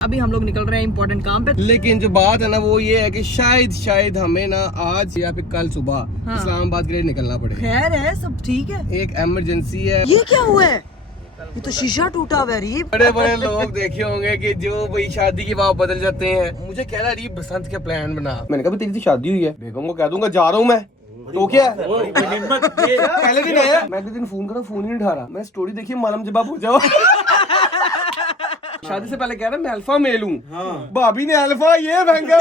अभी हम लोग निकल रहे हैं इम्पोर्टेंट काम पे। लेकिन जो बात है ना वो ये है कि शायद हमें ना आज या फिर कल सुबह इस्लामाबाद के लिए निकलना पड़ेगा। खैर है, सब ठीक है। एक इमरजेंसी है। ये क्या हुआ है? ये तो शीशा टूटा हुआ है रीब। बड़े बड़े लोग देखे होंगे कि जो भाई शादी के बाद बदल जाते हैं। मुझे कह रहा रीब बसंत के प्लान बना। मैंने कहा तेरी तो शादी हुई है, बेगम को कह दूंगा जा रहा हूँ मैं। तो क्या पहले दिन आया, मैं अगले दिन फोन करा, फोन ही नहीं उठा रहा। मैं स्टोरी देखी मालूम जवाब हो जाओ। शादी से पहले कह रहा मैं अल्फा मेल हूँ। भाभी ने अल्फा ये महंगा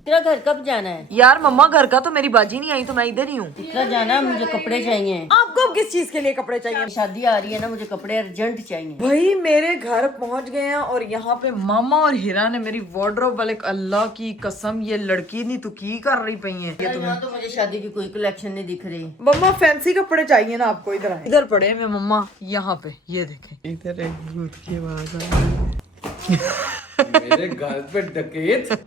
तेरा घर कब जाना है? यार मम्मा घर का तो मेरी बाजी नहीं आई तो मैं इधर ही हूँ। इतना जाना है, मुझे कपड़े चाहिए। आपको अब किस चीज के लिए कपड़े चाहिए? शादी आ रही है ना, मुझे कपड़े अर्जेंट चाहिए। भाई मेरे घर पहुंच गए हैं और यहाँ पे मामा और हीरा ने मेरी वार्डरोब वाले, अल्लाह की कसम ये लड़की नहीं तो की कर रही पई है। यहाँ तो मुझे शादी की कोई कलेक्शन नहीं दिख रही। मम्मा फैंसी कपड़े चाहिए ना आपको, इधर आए। इधर पड़े मैं मम्मा, यहाँ पे ये देखें। इधर की आवाज आ रही है। मेरे घर पे डकैत।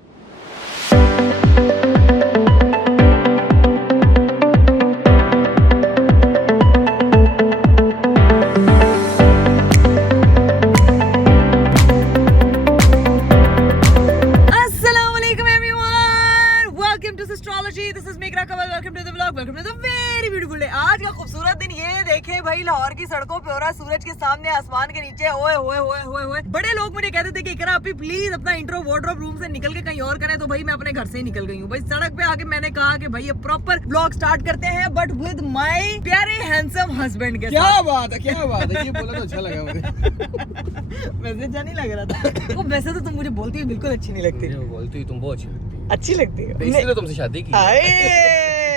आज का खूबसूरत दिन ये देखे भाई, लाहौर की सड़कों पे हो रहा है, सूरज के सामने आसमान के नीचे। ओए होए होए होए होए। बड़े लोग मुझे कहते थे कि इकरा अभी प्लीज अपना इंट्रो वार्डरोब रूम से निकल के कहीं और करें, तो भाई मैं अपने घर से ही निकल गई हूँ। भाई सड़क पे आके मैंने कहा कि भाई ये प्रॉपर ब्लॉग स्टार्ट करते हैं, बट विद माय प्यारे हैंडसम हस्बैंड के। क्या बात है, क्या बात है, ये बोला तो अच्छा लगा मुझे। वैसे अच्छा नहीं लग रहा था वो। वैसे तो तुम मुझे बोलती हो बिल्कुल अच्छी नहीं लगती। बोलती हुई तुम बहुत अच्छी लगती है, इसलिए तुमसे शादी की।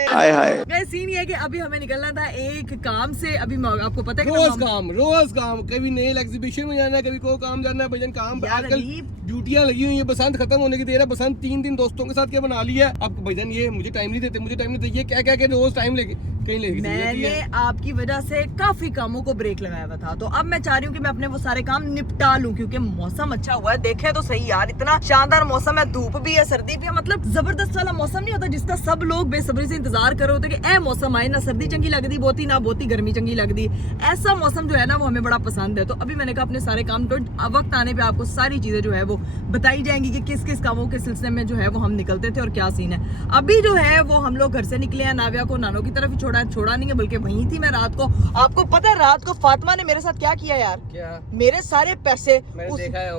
हाय हाय। सीन ये है कि अभी हमें निकलना था एक काम से। अभी आपको पता है रोज काम, कभी नेल एग्जीबिशन में जाना है, कभी को काम जाना है। भजन काम आजकल ड्यूटियां लगी हुई है। बसंत खत्म होने की देर है। बसंत 3 दिन दोस्तों के साथ क्या बना लिया। अब भजन ये मुझे टाइम नहीं देते, ये क्या क्या रोज टाइम लेके कहीं लेके। मैंने आपकी वजह से काफी कामों को ब्रेक लगाया हुआ था, तो अब मैं चाह रही हूँ कि मैं अपने वो सारे काम निपटा लूं, क्योंकि मौसम अच्छा हुआ है। देखे तो सही यार, इतना शानदार मौसम है, धूप भी है, सर्दी भी है, मतलब जबरदस्त वाला मौसम नहीं होता जिसका सब लोग बेसब्री से इंतजार कर रहे होते कि ए मौसम आए। ना सर्दी चंगी लगती बहुती, ना बहुती गर्मी चंगी लगती। ऐसा मौसम जो है ना वो हमें बड़ा पसंद है। तो अभी मैंने कहा अपने सारे काम तो वक्त आने पे आपको सारी चीजें जो है वो बताई जाएंगी कि किस किस कामों के सिलसिले में जो है वो हम निकलते थे और क्या सीन है। अभी जो है वो हम लोग घर से निकले हैं, नाविया को नानो की तरफ ही छोड़ा नहीं है, बल्कि वहीं थी मैं रात को। आपको पता है रात को फातिमा ने मेरे साथ क्या किया यार? क्या? मेरे सारे पैसे देखा है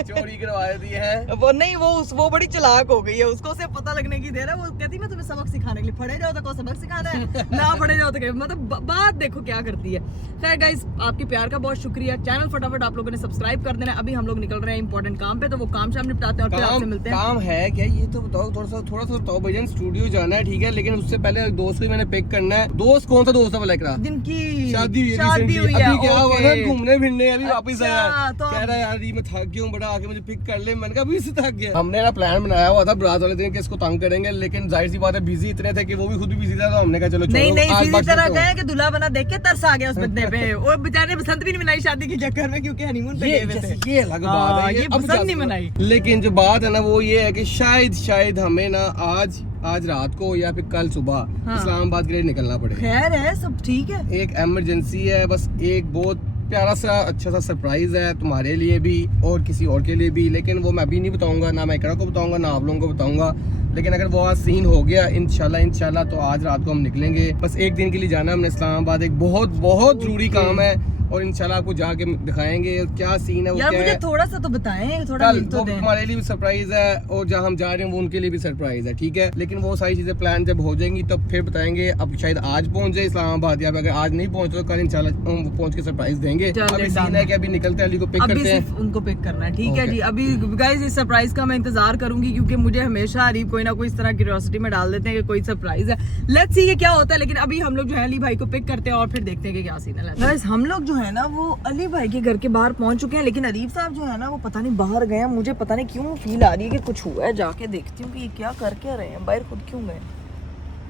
चोरी करवा दी है। वो नहीं, वो बड़ी चालाक हो गई है, उसको से पता लगने की देर है। वो कहती मैं तुम्हें सबक सिखाने के लिए, पढ़े जाओ तो को सबक सिखाना है, ना पढ़े जाओ तो मतलब बात देखो क्या करती है। खैर गाइस, आपके प्यार का बहुत शुक्रिया। चैनल फटाफट आप लोगों ने सब्सक्राइब कर देना। अभी हम लोग निकल रहे हैं इंपॉर्टेंट काम पे, तो वो काम शाम निपटाते हैं और फिर आपसे मिलते हैं। काम है क्या ये तो बताओ, थोड़ा सा बताओ। भजन स्टूडियो जाना है, ठीक है, लेकिन उससे पहले दोस्त को मैंने पिक करना है। दोस्त कौन सा दोस्त है वाला? दिन की शादी हुई है। अभी क्या हुआ ना, घूमने फिरने अभी वापस आया। कह रहा है यार मैं थक गया हूँ बड़ा, आके मुझे पिक कर ले। मैंने कहा अभी से थक गया। हमने ना प्लान बनाया हुआ था बारात वाले दिन कि इसको तंग करेंगे, लेकिन जाहिर सी बात है बिजी इतने थे कि वो भी खुद भी बिजी था, तो हमने कहा चलो नहीं इसी तरह गए कि दूल्हा बना देख के तरस आ गया उस बंदे पे। वो बेचारे बसंत भी नहीं मनाई शादी के चक्कर में, क्योंकि हनीमून पे गए थे। ये अलग बात है, ये बसंत नहीं मनाई। लेकिन जो बात है ना वो ये है कि शायद हमें ना आज रात को या फिर कल सुबह इस्लामाबाद के लिए निकलना पड़ेगा। खैर है, सब ठीक है। एक इमरजेंसी है, बस एक बहुत प्यारा सा अच्छा सा सरप्राइज है तुम्हारे लिए भी और किसी और के लिए भी, लेकिन वो मैं अभी नहीं बताऊंगा, ना मैं इकरा को बताऊंगा, ना आप लोगों को बताऊंगा। लेकिन अगर वो आज सीन हो गया इंशाल्लाह तो आज रात को हम निकलेंगे। बस एक दिन के लिए जाना है हमने इस्लामाबाद, एक बहुत जरूरी काम है और इंशाल्लाह आपको जाके दिखाएंगे क्या सीन है। वो यार क्या मुझे है थोड़ा सा तो बताएं, थोड़ा हिंट तो दें। हमारे लिए भी सरप्राइज है और जहाँ हम जा रहे हैं वो उनके लिए भी सरप्राइज है, ठीक है। लेकिन वो सारी चीजें प्लान जब हो जाएंगी तब फिर बताएंगे। अब शायद आज पहुंच जाए इस्लामाबाद, या अगर आज नहीं पहुंचे तो कल इंशाल्लाह हम पहुंच के सरप्राइज देंगे। अभी सीन है कि अभी निकलते हैं, अली को पिक करते हैं, उनको पिक करना है, ठीक है जी। अभी गाइस इस सरप्राइज का मैं इंतजार करूंगी, क्योंकि मुझे हमेशा अरीब कोई ना कोई इस तरह क्यूरियोसिटी में डाल देते हैं कि कोई सरप्राइज है। लेट्स सी क्या होता है। लेकिन अभी हम लोग जो है अली भाई को पिक करते हैं और फिर देखते हैं कि क्या सीन है। गाइस हम लोग जो है ना वो अली भाई के घर के बाहर पहुंच चुके हैं, लेकिन अरीब साहब जो है ना वो पता नहीं बाहर गए हैं। मुझे पता नहीं क्यों फील आ रही है कि कुछ हुआ है। जाके देखती हूँ कि ये क्या कर क्या रहे हैं, बाहर खुद क्यों गए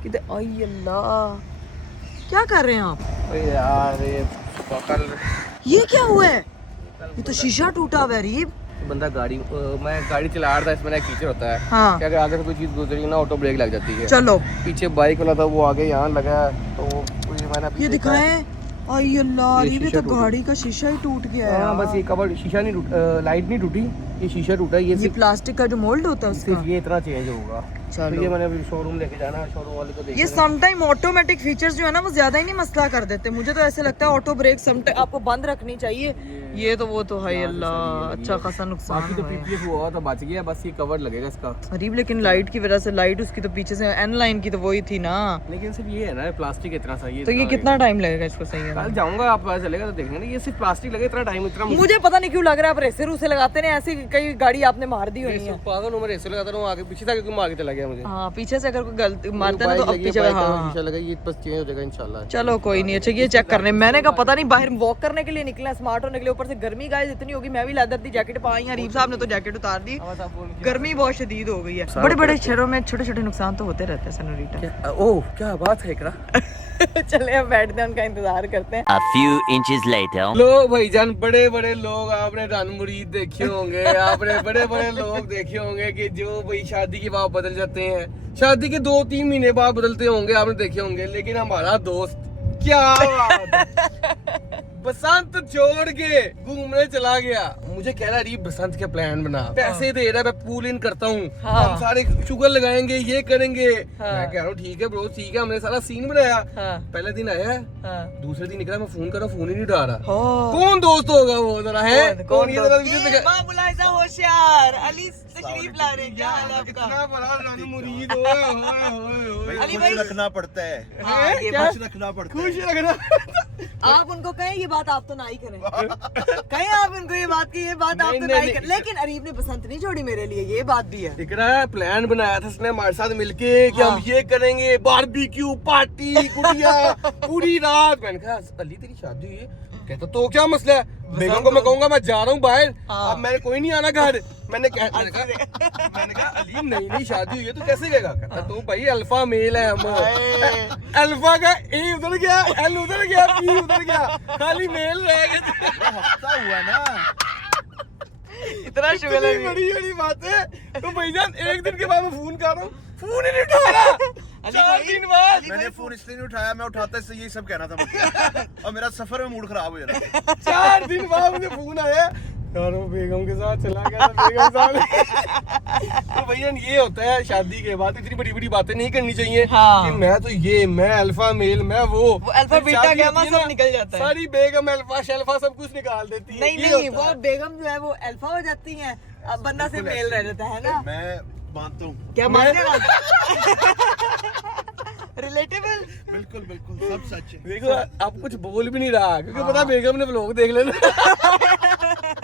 किधर। आई अल्लाह, क्या कर रहे हैं आप? यार ये क्या हुआ है? ये तो शीशा टूटा हुआ है अरीब। बंदा मैं गाड़ी चला रहा था, इसमें एक कीचड़ होता है। हाँ। क्या अगर आगे से कोई चीज गुजरी ना ऑटो ब्रेक लग जाती है। चलो पीछे बाइक वाला था वो आगे यहाँ लगा, तो मैंने ये दिखाएं। आई अल्लाह, ये ये शीशा तो टूट गाड़ी का शीशा ही टूट गया है हाँ बस ये कवर शीशा नहीं लाइट नहीं टूटी, ये शीशा टूटा है। ये ये सिर्फ प्लास्टिक का जो मोल्ड होता है उसका। ये इतना चेंज होगा। चलो। तो ये मैंने अभी शोरूम लेके जाना है, शोरूम वाले को ये देखना। समटाइम ऑटोमेटिक फीचर्स जो है ना वो ज्यादा ही नहीं मसला कर देते। मुझे तो ऐसे लगता है ऑटो ब्रेक समटाइम आपको बंद रखनी चाहिए। ये तो वो तो है अल्लाह, अच्छा खासा नुकसान बाकी तो हुआ है। पीपीएफ हुआ तो बच गया, बस ये कवर लगेगा इसका। गरीब, लेकिन लाइट की वजह से, लाइट उसकी तो पीछे से एन लाइन की तो वही थी ना। लेकिन सिर्फ ये है ना प्लास्टिक इतना सा, ये तो ये कितना टाइम लगेगा इसको सही है? कल जाऊंगा आप पता चलेगा तो देखेंगे ना। ये सिर्फ प्लास्टिक लगे इतना टाइम, इतना मुझे पता नहीं क्यों लग रहा है आप रेसर उसे लगाते हैं, ऐसी कई गाड़ी आपने मार दी हुई है। पागल उम्र ऐसे लगाता रहूं, आगे पीछे से क्यों मार के चला गया मुझे। हाँ, पीछे से अगर कोई गलती मारता है ना तो अब पीछे हाँ। शीशा लगा, ये बस चेंज हो जाएगा इंशाल्लाह। चलो कोई नहीं। अच्छा ये चेक करने मैंने कहा पता नहीं बाहर वॉक करने के लिए निकला, स्मार्ट होने के लिए, ऊपर से गर्मी गाइस इतनी होगी। मैं भी लेदर दी जैकेट पाई है, अरीब साहब ने तो जैकेट उतार दी, गर्मी बहुत शदीद हो गई है। बड़े बड़े शहरों में छोटे छोटे नुकसान तो होते रहते हैं सनोरीटा। ओह क्या बात है इकरा। चले अब बैठते हैं, उनका इंतजार करते हैं। A few inches later. लो भाईजान, बड़े बड़े लोग आपने रन मुरीद देखे होंगे, आपने बड़े बड़े लोग देखे होंगे कि जो भाई शादी के बाद बदल जाते हैं, शादी के 2-3 महीने बाद बदलते होंगे, आपने देखे होंगे। लेकिन हमारा दोस्त क्या बात है, बसंत छोड़ के घूमने चला गया। मुझे कह रहा है बसंत के प्लान बना, पैसे दे रहा है, मैं पूल इन करता हूँ, हाँ। हम सारे शुगर लगाएंगे, ये करेंगे। हाँ। मैं कह रहा हूँ ठीक है ब्रो, ठीक है, हमने सारा सीन बनाया। हाँ। पहले दिन आया, हाँ। दूसरे दिन निकला, मैं फोन कर रहा, फोन ही नहीं उठा रहा। हाँ। कौन दोस्त होगा वो जरा है? कौन ये जरा मुझे ये दिखा- मां मुलाहिजा होशियार अली तशरीफ ला रहे हैं। क्या हाल है आपका? कितना बड़ा रन मुरीद, ओए ओए ओए ओए। अली खुश भाई रखना पड़ता है, हाँ, ये क्या? बात- खुश रखना पड़ता है। खुश रखना। आप उनको कहें ये बात आप तो ना ही करें। कहें आप उनको ये बात की, ये बात आप नहीं, तो ना ही नहीं, करें। लेकिन अरीब ने पसंद नहीं छोड़ी मेरे लिए, ये बात भी है। दिख रहा है प्लान बनाया था इसने हमारे साथ मिलके कि हम ये करेंगे, बारबेक्यू पार्टी, गुड़िया पूरी रात। मैंने कहा अली तेरी शादी हुई है? कहता तो क्या मसला है, बेगम को मैं कहूंगा मैं जा रहा हूँ बाहर, हाँ। अब मैंने कोई नहीं आना घर। मैंने कहा अली नहीं शादी हुई है तो कैसे गएगा? कहता तो भाई अल्फा मेल है हम। अल्फा का ए उधर गया, एल उधर गया, पी उधर गया, खाली मेल रह गया। हफ्ता हुआ ना, इतना शुगर इतनी बड़ी बड़ी बात है। तो भाईजान एक दिन के बाद मैं फोन कर रहा हूँ, फोन ही नहीं उठा रहा। 4 दिन बाद मैंने फोन इसलिए नहीं उठाया, मैं उठाता इससे यही सब कहना था मुझे, और मेरा सफर में मूड खराब हो जाना। 4 दिन बाद मुझे फोन आया, यार वो बेगम के साथ चला गया था, बेगम साथ। तो भैया ये होता है शादी के बाद, इतनी बड़ी बड़ी बातें नहीं करनी चाहिए। हाँ। कि मैं तो ये, मैं अल्फा मेल, मैं वो अल्फा जब बीटा शादी गामा होती है सब ना, निकल जाता है। सारी बेगम अल्फा शेल्फा सब कुछ निकाल देती है। नहीं ये नहीं, होता वो है। बेगम जो है वो अल्फा हो जाती है, अब बंदा से बिल्कुल मेल ऐसे रह ही। जाता है ना। मैं मानता हूँ, क्या मानेगा? रिलेटेबल। बिल्कुल बिल्कुल सब सच है। देखो अब कुछ बोल भी नहीं रहा, क्योंकि पता बेगम ने व्लॉग देख लेना।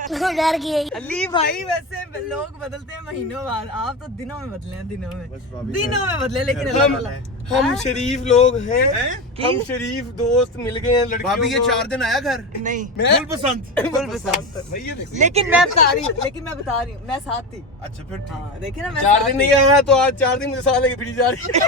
अली भाई वैसे लोग बदलते हैं महीनों बाद, आप तो दिनों में बदले हैं, दिनों में, बस भाभी दिनों में बदले। लेकिन घर अल्लाह वाला ताला- है। हम शरीफ लोग हैं, हैं? हम शरीफ दोस्त मिल गए हैं लड़कियों भाभी ये को। 4 दिन आया घर, नहीं मैं फुल पसंद। फुल पसंद। भाई ये देखो, लेकिन मैं बता रही हूँ, मैं साथ थी। अच्छा फिर ठीक हाँ, देखिए ना मैं 4 साथ दिन थी। नहीं आया तो आज 4 दिन मुझे साथ लेके फिरी जा रही है।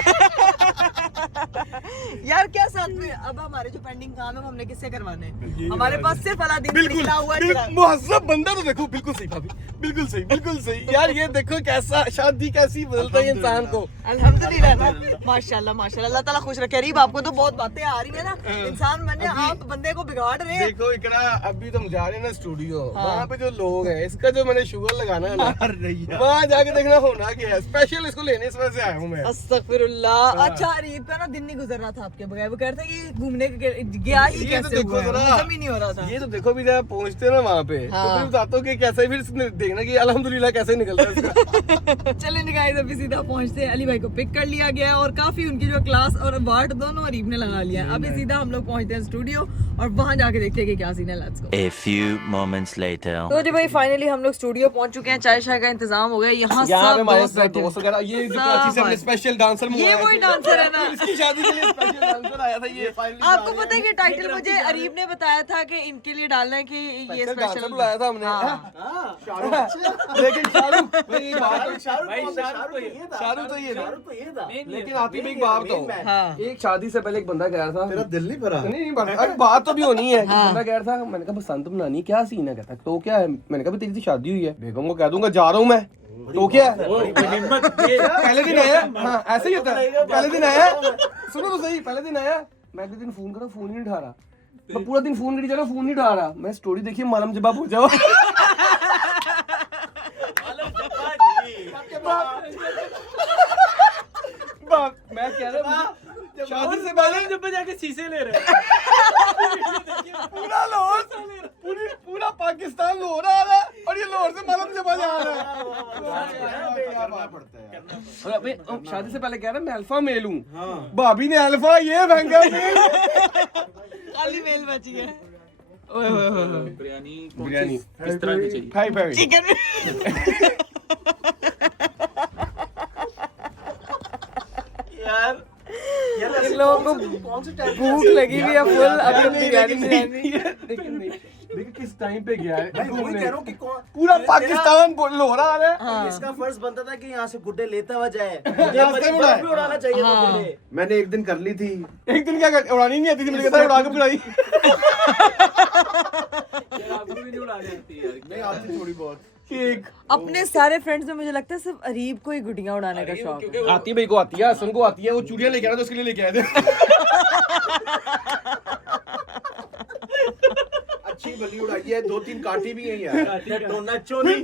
यार क्या साथ में, अब हमारे जो पेंडिंग काम है वो हमने किससे करवाने हैं? हमारे पास सिर्फ अला दिन बिल्कुल निकला हुआ है बिल्कुल, चिराग। मुहज्जब बंदा तो देखो, बिल्कुल सही भाभी, बिल्कुल सही, बिल्कुल सही। यार ये देखो कैसा शादी कैसी बदलता है इंसान को। अल्हम्दुलिल्लाह ना, माशाल्लाह माशाल्लाह, अल्लाह ताला खुश रखे। अरीब आपको तो बहुत बातें आ रही है ना, इंसान बने आप बंदे को बिगाड़ रहे हैं। देखो इकरा, अभी तुम जा रहे हैं ना स्टूडियो, हाँ। वहाँ पे जो लोग हैं, इसका जो मैंने शुगर लगाना है ना, अरे यार, वहाँ जाके देखना होना क्या है। स्पेशल इसको लेने इस वजह से आया हूँ मैं। अस्तगफिरुल्लाह। अच्छा अरीब का ना दिन नहीं गुजर रहा था आपके बगैर, वो कहते हैं कि घूमने गया ही ये तो कैसे देखो हुआ है, जरा, हजम ही नहीं हो रहा था। ये तो देखो भी जब पहुंचते हैं ना वहाँ पे, तो हाँ। फिर बताता हूँ कि कैसे फिर इसने देखना कि अल्हम्दुलिल्लाह कैसे निकलता है इसका। चले गाइस अभी सीधा पहुंचते हैं। अली भाई को पिक कर लिया गया और काफी उनकी जो क्लास और अवार्ड दोनों अरीब ने लगा लिया है। अभी सीधा हम लोग पहुंचते हैं स्टूडियो और वहां जाके देखते हैं कि क्या सीन है। Let's go. A few moments later. तो जी भाई फाइनली हम लोग स्टूडियो पहुंच चुके हैं, चाय शाय का इंतजाम हो गया। यहाँ यहाँ पे सब हमारे दोस्त बैठे दोस्त हैं। वगैरह, ये जो सब कराची से हमने भाई। स्पेशल डांसर ये मंगवाया वही था। डांसर है ना। इसकी शादी के लिए स्पेशल डांसर आया था ये। आपको पता है कि टाइटल मुझे अरीब ने बताया था कि इनके लिए डालना है कि ये डांसर स्पेशल बुलाया था हमने। हाँ। लेकिन शाहरुख भाई, शाहरुख तो ये था, लेकिन आती भी एक बात तो, हाँ। एक शादी से पहले एक बंदा कह रहा था, तेरा दिल नहीं भरा? नहीं नहीं अरे बात तो भी होनी है। हाँ। बंदा कह रहा था, मैंने कहा बसंत बनानी, क्या सीन है? कहता तो क्या है? मैंने कहा तेरी तो शादी हुई है। बेगम को कह दूंगा जा रहा हूँ मैं, तो क्या है? पहले दिन आया, हाँ ऐसे ही होता है। पहले दिन आया, सुनो तो सही, पहले दिन आया, मैं अगले दिन फोन करा, फोन ही नहीं उठा रहा। मैं पूरा दिन फोन करी जा रहा हूँ, फोन नहीं उठा रहा। मैं स्टोरी देखी मालूम जवाब हो जाओ। मैं कह रहा हूँ शादी से पहले जब जाके शीशे ले रहे पूरा लाहौर पूरा पाकिस्तान लाहौर आ रहा है और ये लाहौर से मालूम जब जा रहा है। और अबे शादी से पहले कह रहा मैं अल्फा मेल हूँ, भाभी ने अल्फा ये भंगा मेल खाली मेल बची है। बिरयानी किस तरह की चाहिए? हाई फाई चिकन यार इन लोगों को भूख लगी हुई है फुल। अभी हम बिरयानी देखिए किस टाइम पे गया है घूमने। पूरा पाकिस्तान हो रहा है। इसका फर्ज बनता था कि यहाँ से गुड्डे लेता हुआ जाए, भी उड़ाना चाहिए था गुड्डे। मैंने एक दिन कर ली थी। एक दिन क्या उड़ानी नहीं आती थी, मैंने कहा उड़ा के बुलाई। आपको भी नहीं उड़ानी आती यार। नहीं आती थोड़ी बहुत। केक अपने सारे फ्रेंड्स में मुझे लगता है सिर्फ अरीब को ही गुटियां उड़ाने का शौक है। आती भाई को आती है, हसन को आती है। वो चूड़ियां लेके आना तो उसके लिए लेके आए थे। अच्छी बली उड़ाई है, 2-3 काटी भी है यार। टोना चोनी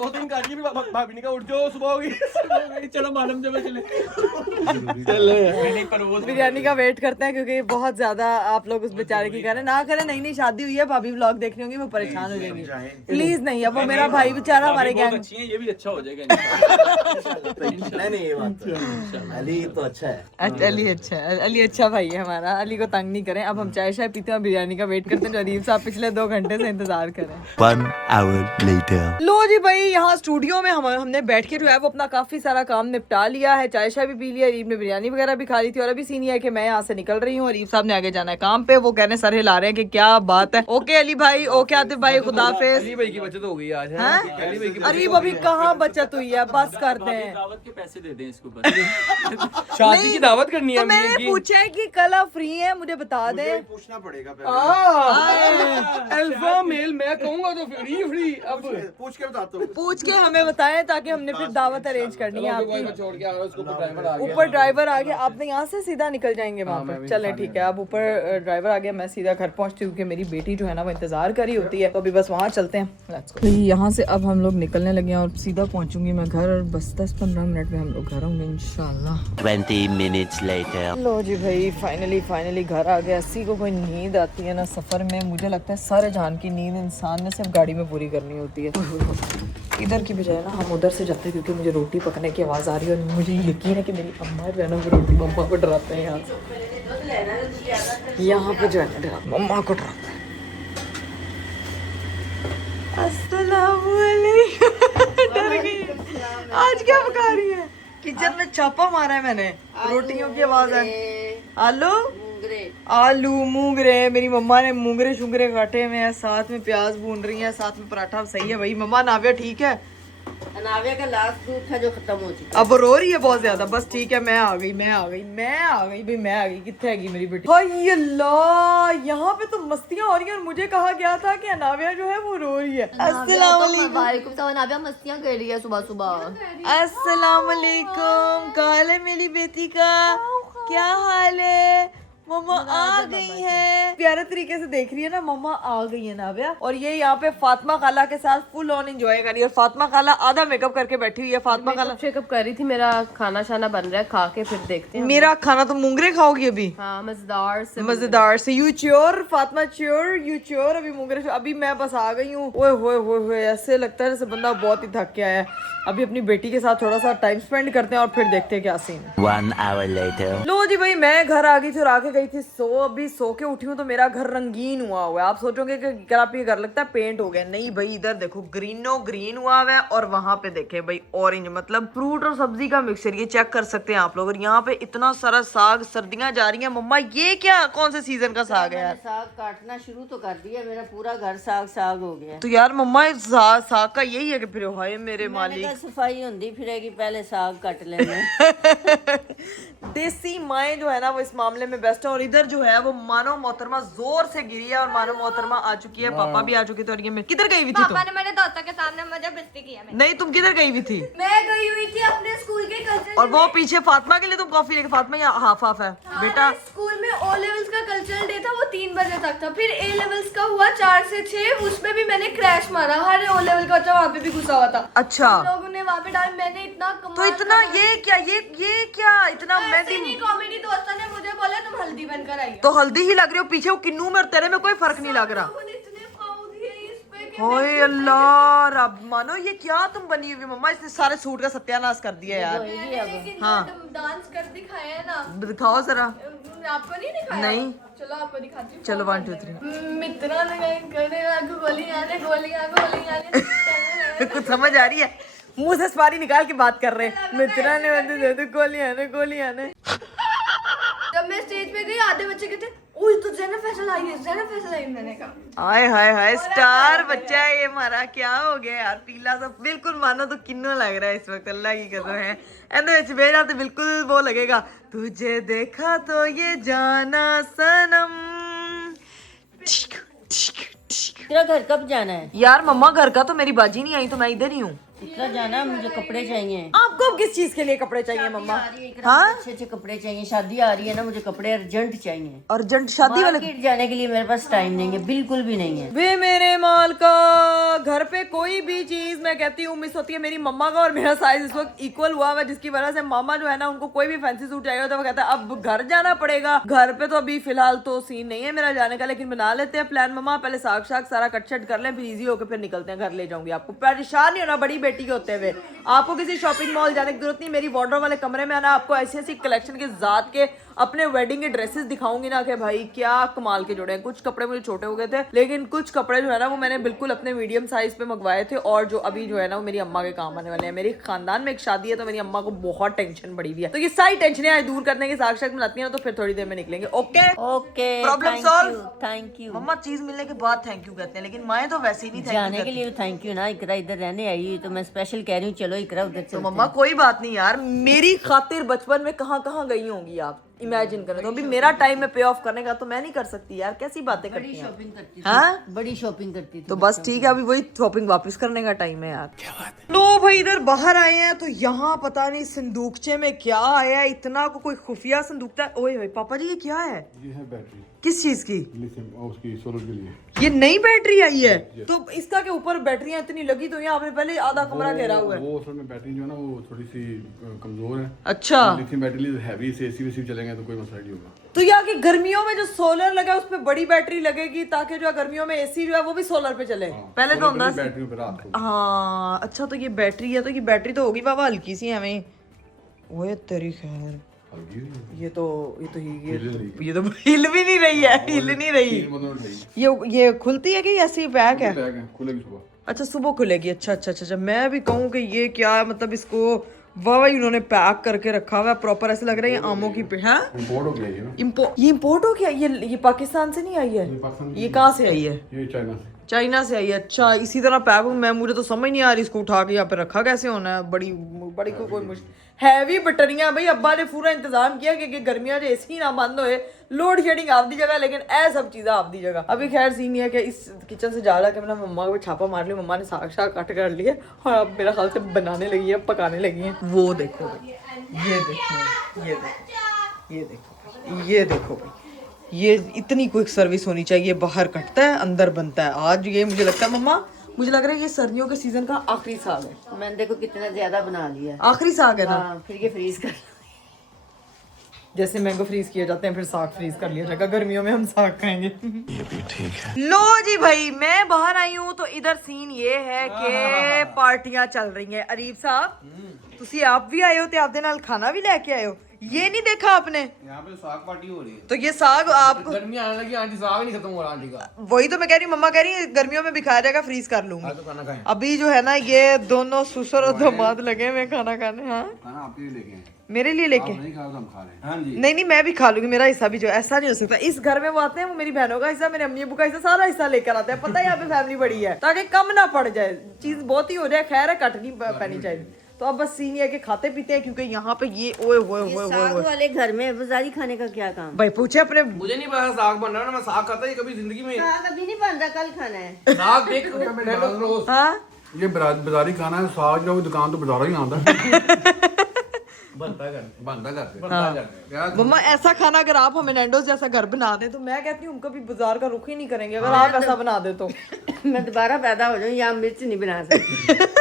दो दिन काटी भी भाभी ने कहा उठ जाओ सुबह होगी। चलो मालूम जब चले। बिरयानी का वेट करते हैं क्योंकि बहुत ज्यादा आप लोग उस बेचारे की करें ना करें। नई नई शादी हुई है, भाभी व्लॉग देख रही होंगी, वो परेशान हो जाएंगी। प्लीज नहीं, अब वो मेरा भाई बेचारा हमारे बहुत गैंग। अच्छी है, ये भी अच्छा हो जाएगा। नहीं ये बात तो अली तो अच्छा है। अली अच्छा है, अली अच्छा भाई है हमारा। अली को तंग नहीं करें। अब हम चाय शाय पीते हैं और बिरयानी का वेट करते हैं जो अरीब साहब पिछले 2 घंटे से इंतजार करें। 1 hour later. लो जी भाई, यहाँ स्टूडियो में हमने बैठ के जो है वो अपना काफी सारा काम निपटा लिया है। चाय शाय भी पी लिया, अरीब ने बिरयानी वगैरह भी खा ली थी और अभी सीन ये है कि मैं यहाँ से निकल रही हूँ। अरीब साहब ने आगे जाना है काम पे। वो कहने सर हिला रहे हैं कि क्या बात है। ओके अली भाई, ओके आतिफ भाई, खुदाफिज। अली भाई की बचत हो गई आज है। अरीब अभी कहाँ बचत हुई है, बस कर दें। दावत के पैसे दे दें इसको बस। शादी की दावत करनी है तो मैंने पूछा है कि कल आप फ्री हैं, मुझे बता दें। पूछना पड़ेगा पहले। अल्फा मेल मैं कहूंगा तो फ्री। अब पूछ के बताता हूँ। पूछ के हमें बताएं ताकि हमने फिर दावत अरेंज करनी है आपकी। छोड़ के आ रहा उसको ड्राइवर आ गया। ऊपर ड्राइवर आ गया, आप यहाँ से सीधा निकल जाएंगे वहाँ पे। चलें ठीक है, अब ऊपर ड्राइवर आ गया, मैं सीधा घर पहुँचती हूँ क्योंकि मेरी बेटी जो है ना वो इंतजार कर रही होती है। तो अभी बस वहाँ चलते हैं। Let's go. यहाँ से अब हम लोग निकलने लगे हैं और सीधा पहुँचूंगी मैं घर और बस 10-15 मिनट में हम लोग घर होंगे इंशाल्लाह। 20 minutes later. लो जी भाई, फाइनली घर आ गया। अस्सी को कोई नींद आती है ना सफर में, मुझे लगता है सारे जान की नींद इंसान ने सिर्फ गाड़ी में पूरी करनी होती है। इधर की बजाय ना हम उधर से जाते हैं क्योंकि मुझे रोटी पकने की आवाज़ आ रही है और मुझे यकीन है कि मेरी अम्मा जो है ना वो रोटी मम्मा को डराते हैं। यहाँ पे जो है ना मम्मा को डराते हैं। अस्सलामुअलैकुम। डर गई। आज क्या पका रही है? किचन में छापा मारा है मैंने, रोटियों की आवाज है। आलू मूंगरे, मेरी मम्मा ने मूंगरे शुंगरे काटे हुए हैं, साथ में प्याज भून रही है, साथ में पराठा। सही है भाई मम्मा। नाविया ठीक है? नाविया का लास्ट दूध था जो खत्म हो चुका। अब रो रही है बहुत ज्यादा। बस ठीक है, मैं आ गई भाई, मैं आ गई। कितने हैगी मेरी बेटी? हाय अल्लाह, यहाँ पे तो मस्तियाँ हो रही हैं और मुझे कहा गया था कि अनाविया जो है वो रो रही है। अस्सलाम वालेकुम। नाविया मस्तियाँ कर रही है सुबह सुबह। अस्सलाम वालेकुम। क्या हाल है मेरी बेटी का? क्या हाल है? मम्मा आ गई है। प्यारे तरीके से देख रही है ना, मम्मा आ गई है नाविया। और ये यहाँ पे फातिमा खाला के साथ फुल ऑन एंजॉय कर रही है। और फातिमा खाला आधा मेकअप करके बैठी हुई है। फातिमा खाला चेकअप कर रही थी, मेरा खाना शाना बन रहा है, खा के फिर देखते हैं। मेरा खाना तो मूंगरे खाओगी अभी? हाँ मजेदार से। You sure Fatima? Sure you sure? अभी मूंगरे अभी मैं बस आ गई हूँ। ओए होए ऐसे लगता है जैसे बंदा बहुत ही थक के आया है। अभी अपनी बेटी के साथ थोड़ा सा टाइम स्पेंड करते हैं और फिर देखते हैं क्या सीन है। 1 hour later. लो जी भाई, मैं घर आ गई थी और आके गई थी सो। अभी सो के उठी हूँ तो मेरा घर रंगीन हुआ है। आप सोचोगे कि क्या आप ये घर लगता है पेंट हो गया? नहीं भाई, इधर देखो ग्रीनो ग्रीन हुआ है और वहां पे देखे भाई ऑरेंज, मतलब फ्रूट और सब्जी का मिक्सचर। ये चेक कर सकते हैं आप लोग। और यहाँ पे इतना सारा साग, सर्दियां जा रही है। मम्मा ये क्या, कौन से सीजन का साग है यार? साग काटना शुरू तो कर दिया, मेरा पूरा घर साग हो गया। तो यार मम्मा साग का यही है कि फिर हाय मेरे मालिक, सफाई होती फिरेगी, पहले साग कट लेंगे। देसी माएँ जो है ना वो इस मामले में बेस्ट है। और इधर जो है वो मानो मोहतरमा जोर से गिरी है और मानो मोहतरमा आ चुकी है, पापा भी आ चुके थे। और ये किधर गई हुई थी तुम? पापा ने मेरे दोस्तों के सामने मुझे बेइज्जती किया। नहीं, तुम किधर गई हुई थी? मैं गई हुई थी अपने स्कूल के कल्चर। और वो पीछे फातिमा के लिए तुम कॉफी लेके, फातिमा या हाफ हाफ है बेटा? स्कूल में ओ लेवल्स का कल्चरल डे था, वो 3 बजे तक था। फिर ए लेवल्स का हुआ 4 से 6, उसमें भी मैंने क्रैश मारा। हर ओ लेवल का बच्चा वहाँ पे भी घुसा हुआ था। अच्छा, लोगों ने वहाँ पे डाल, मैंने इतना तो इतना ये क्या इतना नहीं, कॉमेडी दोस्तों ने मुझे बोला तुम हल्दी बनकर आई हो। तो हल्दी ही लग रही हो पीछे, वो किन्नू में और तेरे में कोई फर्क नहीं लग रहा। लोगों ने इतने पाँव दिए इस पे कि ओए अल्लाह रब, मानो ये क्या तुम बनी हुई मम्मा, इसने सारे सूट का सत्यानाश कर दिया यार। लेकिन हाँ। डांस कर दिखाया है ना, दिखाओ जरा। आपको नहीं दिखाया? नहीं। चलो आपको दिखाती हूँ। चलो 1 2 3। मित्रा ने गोलियां कुछ समझ आ रही है? मुंह से स्पारी निकाल के बात कर रहे हैं। मित्रा ने गोलियां ने। जब मैं स्टेज पे गई, आधे बच्चे कहते ओए तो ज़ैनब फैसल आई है, ज़ैनब फैसल आई है। मैंने कहा हाय हाय हाय, स्टार बच्चा है ये हमारा। क्या हो गया यार, पीला सा बिल्कुल मानो तो किन्नू लग रहा है इस वक्त, अल्लाह की कसम है। एंड मेरा तो बिल्कुल वो लगेगा, तुझे देखा तो ये जाना सनम। तेरा घर कब जाना है? यार मम्मा घर का तो मेरी बाजी नहीं आई, तो मैं इधर ही हूँ। इतना जाना, मुझे कपड़े चाहिए। आपको अब किस चीज के लिए कपड़े चाहिए मम्मा? हाँ, अच्छे अच्छे कपड़े चाहिए। शादी आ रही है ना, मुझे कपड़े अर्जेंट चाहिए। अर्जेंट शादी वाले? मार्केट जाने के लिए मेरे पास टाइम नहीं है, बिल्कुल भी नहीं है। वे मेरे माल का, घर पे कोई भी चीज मैं कहती हूँ मिस होती है। मेरी मम्मा का और मेरा साइज इस वक्त इक्वल हुआ है, जिसकी वजह से मामा जो है ना, उनको कोई भी फैंसी सूट चाहिए होता है, वो कहता है अब घर जाना पड़ेगा। घर पे तो अभी फिलहाल तो सीन नहीं है मेरा जाने का, लेकिन बना लेते हैं प्लान मम्मा। पहले साग सारा कट शट कर लें, फिर इजी होकर फिर निकलते हैं। घर ले जाऊंगी आपको, परेशान नहीं होना बड़ी बेटी के होते हुए। आपको किसी शॉपिंग मॉल जाने की जरूरत नहीं। मेरी वार्डरोब वाले कमरे में आना, आपको ऐसी ऐसी कलेक्शन के जात के अपने वेडिंग के ड्रेसेस दिखाऊंगी ना कि भाई क्या कमाल के जोड़े हैं। कुछ कपड़े मुझे छोटे हो गए थे, लेकिन कुछ कपड़े जो है ना वो मैंने बिल्कुल अपने मीडियम साइज पे मंगवाए थे, और जो अभी जो है ना वो मेरी अम्मा के काम आने वाले हैं। मेरी खानदान में एक शादी है, तो मेरी अम्मा को बहुत टेंशन पड़ी हुई है, तो ये सारी टेंशन आज दूर करने के साथ साथ बनाती है ना, तो फिर थोड़ी देर में निकलेंगे। Okay okay, problem solve. Thank you. मम्मा चीज मिलने के बाद थैंक यू कहते हैं, लेकिन माए तो वैसे ही नहीं थैंक यू जाने के लिए थैंक यू ना। इकरा इधर रहने आई हुई, तो मैं स्पेशल कह रही हूँ चलो इकरा उधर तो चलते मम्मा कोई बात नहीं यार, मेरी खातिर बचपन में कहाँ कहाँ गई होंगी आप, इमेजिन करें। तो अभी मेरा टाइम है पे ऑफ करने का, तो मैं नहीं कर सकती यार, कैसी बातें करती हैं। शॉपिंग करती थी। हाँ? बड़ी शॉपिंग करती थी। तो बस ठीक है, अभी वही शॉपिंग वापस करने का टाइम है यार। क्या बात है। लो भाई इधर बाहर आए हैं, तो यहाँ पता नहीं संदूकचे में क्या आया है, इतना को कोई खुफिया संदूक था। ओए ओए पापा जी ये क्या है? ये है बैटरी, किस चीज की? लिथियम उसकी सोलर के लिए। ये नई बैटरी आई है? तो इसका के ऊपर बैटरियां इतनी लगी, तो यहाँ आपने पहले आधा कमरा घेरा हुआ है। वो असल में बैटरी जो है ना वो थोड़ी सी कमजोर है। अच्छा, लिथियम बैटरी हैवी से एसी वेसी चलेंगे तो कोई मसला नहीं होगा। तो यहाँ की गर्मियों में जो सोलर लगा है उस पे बड़ी बैटरी लगेगी, ताकि जो है गर्मियों में एसी जो है वो भी सोलर पे चले। पहले तो अंदाज बैटरी पे रात को। हाँ अच्छा, तो ये बैटरी है, तो ये बैटरी तो होगी बाबा हल्की सी हमें। ओए तेरी खैर, ये तो हिल भी नहीं रही है, हिल नहीं रही। ये खुलती है कि ऐसी पैक है? खुलेगी सुबह। अच्छा सुबह खुलेगी। अच्छा अच्छा अच्छा, मैं भी कहूँ कि ये क्या है, मतलब इसको वाह इन्होंने पैक करके रखा हुआ है प्रॉपर, ऐसे लग रहा है ये आमों की है। इंपोर्ट हो गया ये ना। ये इम्पोर्ट हो गया? ये पाकिस्तान से नहीं आई है? ये कहाँ से आई है? ये चाइना से। चाइना से आई है। अच्छा इसी तरह पैक हूँ मैं, मुझे तो समझ नहीं आ रही इसको उठा के यहाँ पे रखा कैसे होना है। बड़ी बड़ी कोई मुश्किल। हैवी बटरियां भाई, अब्बा ने पूरा इंतजाम किया कि गर्मियां जो एसी ना बंद होए, लोड शेडिंग आपदी जगह, लेकिन ऐ सब चीज़ें आपदी जगह। अभी खैर सीन ये है कि इस किचन से जा रहा कि मैंने मम्मा को छापा मार लिया, मम्मा ने साग साग कट कर लिया और अब मेरा ख्याल से बनाने लगी है, पकाने लगी है। वो देखो भाई, ये देखो, ये देखो, ये देखो, ये देखो भाई, ये इतनी क्विक सर्विस होनी चाहिए। बाहर कटता है अंदर बनता है। आज ये मुझे लगता है मम्मा, मुझे लग रहा है ये सर्दियों के सीजन का आखिरी साग है। मैंने देखो कितना ज्यादा बना लिया है। आखिरी साग है ना? हाँ, फिर ये फ्रीज कर। जैसे मैंगो फ्रीज किए जाते हैं, फिर साग फ्रीज कर लिया जाएगा। गर्मियों में हम साग खाएंगे। ये भी ठीक है। लो जी भाई, मैं बाहर आई हूँ, तो इधर सीन ये है कि पार्टियां चल रही हैं। अरीब साहब, तुसी आप भी आए हो, ते आपदे नाल खाना भी लेके आए हो। ये नहीं देखा आपने? यहाँ पे साग पार्टी हो रही है। तो ये साग आपको गर्मी आने लगी, आंटी साग नहीं खत्म हो रहा आंटी का। वही तो मैं कह रही हूँ, मम्मा कह रही है गर्मियों में भी खाया जाएगा, फ्रीज कर लूंगी। तो खाना खाएं। अभी जो है ना ये दोनों ससुर और दामाद लगे हुए खाना खाने। हाँ खाना आपके लिए लेके आए। मेरे लिए लेके? आप नहीं खाओ तो हम खा रहे हैं। हाँ जी। नहीं मैं भी खा लूंगी, मेरा हिस्सा भी जो ऐसा नहीं हो सकता। इस घर में वो आते हैं, वो मेरी बहनों का हिस्सा, मेरे अम्मी अब्बू का हिस्सा, सारा हिस्सा लेकर आते हैं। पता है यहाँ पे फैमिली बड़ी है, ताकि कम ना पड़ जाए, चीज बहुत ही हो जाए। खैर है, कट नहीं पैनी चाहिए। तो अब बस सीन ये है कि खाते पीते हैं, क्योंकि यहाँ पे ये ओए ओए ये ओए साग ओए वाले घर में बाजारी खाने का क्या काम? भाई पूछे अपने। मुझे नहीं पता साग बन रहा है ना, मैं साग खाता ही कभी जिंदगी में। साग अभी नहीं बन रहा, कल खाना है। साग देख हाँ ये बाजारी खाना है, साग जो दुकान तो बाजारों ही आता बनता कर बनता करते हाँ। मम्मा ऐसा खाना अगर आप हमें नैंडोस जैसा घर बना दे तो मैं कहती हूँ हम कभी बाजार का रुख ही नहीं करेंगे अगर आप ऐसा बना दे तो। मैं दोबारा पैदा हो जाऊँ या मिर्च नहीं बना सकती।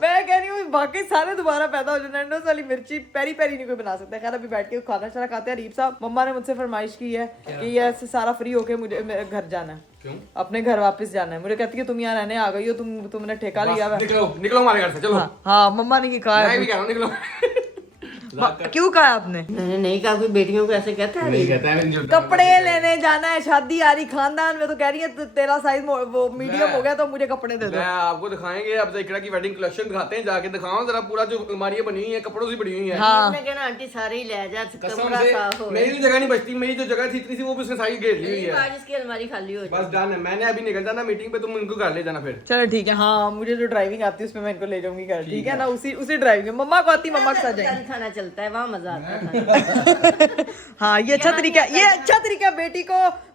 मैं कह रही हूँ बाकी सारे दोबारा पैदा हो जाए, नैंडोस वाली मिर्ची पेरी पेरी नहीं कोई बना सकता। खैर अभी बैठ के खाना शाना खाते हैं। अरीब साहब मम्मा ने मुझसे फरमाइश की है कि ये ऐसे सारा फ्री होके मुझे मेरे घर जाना है। क्यों? अपने घर वापस जाना है। मुझे कहती है तुम यहाँ रहने आ गई हो, तुमने ठेका लिया हुआ है। निकलो निकलो हमारे घर से, चलो। हाँ मम्मा ने ये कहा मैं है। भी कह रहा हूँ निकलो। क्यों कहा आपने? मैंने नहीं कहा, कोई बेटियों को ऐसे कहता है? नहीं कहता है कपड़े लेने जाना है, शादी आ रही खानदान में, तो कह रही है तेरा साइज वो मीडियम हो गया तो मुझे कपड़े दे दो। मैं आपको दिखाएंगे अब इकरा की वेडिंग कलेक्शन दिखाते हैं, जाके दिखाओ जरा पूरा जो अलमारियां बनी हुई है कपड़ों से बनी हुई है। हाँ मैं कहना आंटी सारे ही ले जा, कसम कमरा से साफ हो। मेरी जगह नहीं बचती, मेरी जो जगह थी इतनी सी वो भी उसने सारी घेर ली हुई है। आज इसकी अलमारी खाली हो बस डन है, मैंने अभी निकल जाना मीटिंग पे, तुम इनको घर ले जाना फिर। चलो ठीक है। हाँ मुझे जो ड्राइविंग आती है उसमें मैं इनको ले जाऊंगी घर, ठीक है ना? उसी ड्राइविंग में मम्मा को आती, मम्मा के साथ जाएंगे। खाना चलता है वहाँ, मजा आता है। हाँ ये अच्छा तरीका है, ये अच्छा तरीका है